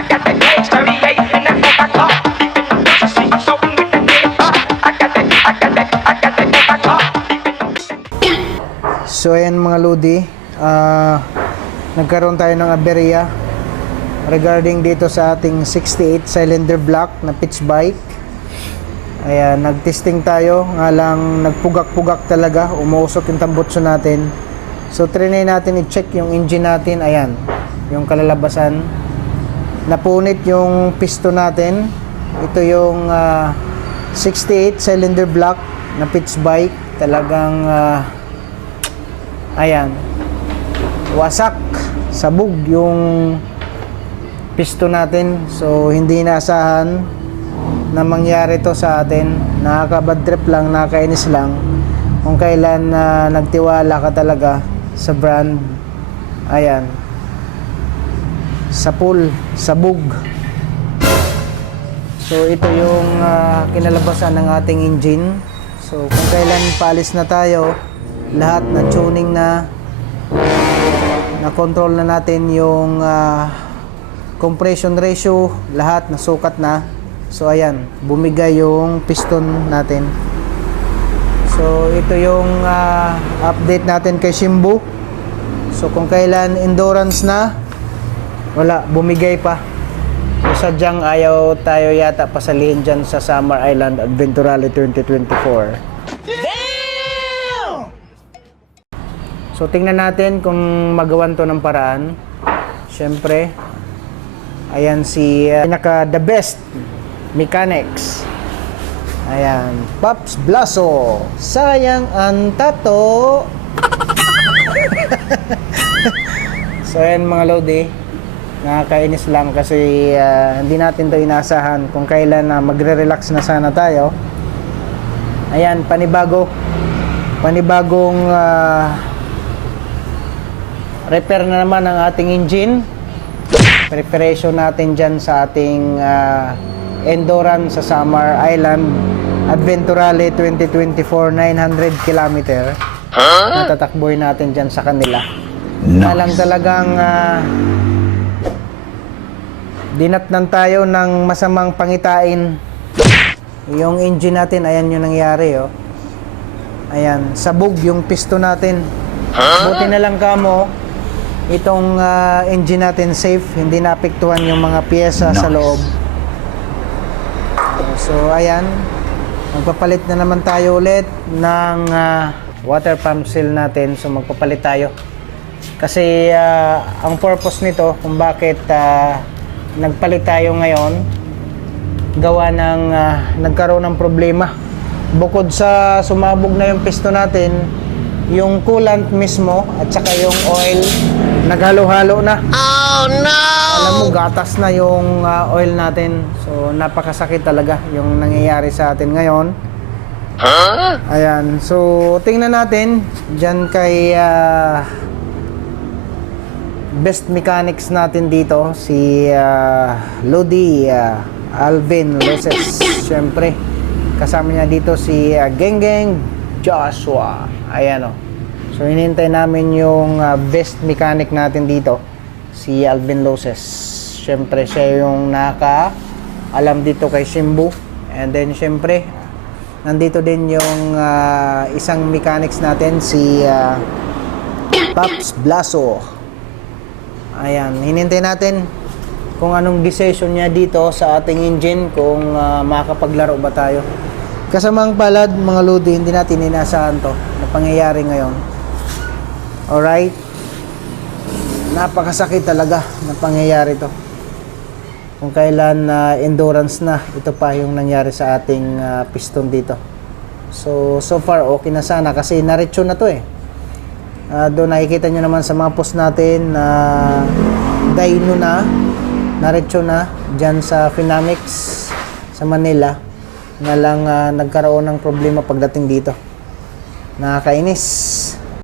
I got that age 38 and that on my car. Deep in the bushes, see you soaking with that dead bar. I got that on my car. So ayan mga Lodi, nagkaroon tayo ng aberya regarding dito sa ating 68 cylinder block na pitch bike. Ayan, nagtesting tayo, nga lang nagpugak-pugak talaga, umuusok yung tambutso natin. So trinay natin i-check yung engine natin, ayan, yung kalalabasan. Napunit yung piston natin. Ito yung 68 cylinder block na pitch bike. Talagang ayan, wasak, sabog yung piston natin. So hindi inaasahan na mangyari to sa atin. Nakaka-bad trip lang, nakakainis lang kung kailan nagtiwala ka talaga sa brand. Ayan, sapul, sabog. So ito yung kinalabasan ng ating engine. So kung kailan paalis na tayo, lahat na tuning na control na natin yung compression ratio, lahat nasukat na. So ayan, bumigay yung piston natin. So ito yung update natin kay Shimbu. So kung kailan endurance na, wala, bumigay pa. So sadyang ayaw tayo yata pasalihin dyan sa Summer Island Adventure Rally 2024. Damn! So tingnan natin kung magawan to ng paraan. Siyempre, ayan si the best mechanics. Ayan, Pops Blaso. Sayang ang tato. So ayan mga Lodi, nakakainis lang kasi hindi natin to inasahan kung kailan magre-relax na sana tayo. Ayan, panibagong repair na naman ang ating engine. Preparation natin dyan sa ating endurance sa Summer Island Adventure Rally 2024 900 km. Natatakboy natin dyan sa kanila. Alam talagang dinatnan tayo ng masamang pangitain. Yung engine natin, ayan yung nangyari, oh. Ayan, sabog yung piston natin. Buti na lang kamo itong engine natin safe, hindi naapektuhan yung mga piyesa sa loob. So ayan, magpapalit na naman tayo ulit ng water pump seal natin. So magpapalit tayo kasi ang purpose nito kung bakit nagpalit tayo ngayon, gawa ng nagkaroon ng problema. Bukod sa sumabog na yung piston natin, yung coolant mismo at saka yung oil naghalo-halo na. Oh no! Alam mo, gatas na yung oil natin. So napakasakit talaga yung nangyayari sa atin ngayon. Ayan, so tingnan natin dyan kay best mechanics natin dito, si Lodi Alvin Loses. Siyempre kasama niya dito si Geng Joshua. Ayan, o. So hinihintay namin yung best mechanic natin dito, si Alvin Loses. Siyempre siya yung nakaalam dito kay Shimbu. And then siyempre nandito din yung isang mechanics natin, si Pops Blaso. Ayan, hinihintay natin kung anong decision niya dito sa ating engine, kung makakapaglaro ba tayo. Kasamang palad mga Lodi, hindi natin inasahan to na pangyayari ngayon. Alright, napakasakit talaga na pangyayari to. Kung kailan endurance na, ito pa yung nangyari sa ating piston dito. So far okay na sana kasi naretso na to eh. Doon nakikita nyo naman sa mga post natin na dyno na, naretso na dyan sa Finamix sa Manila. Nga lang nagkaroon ng problema pagdating dito. Nakakainis.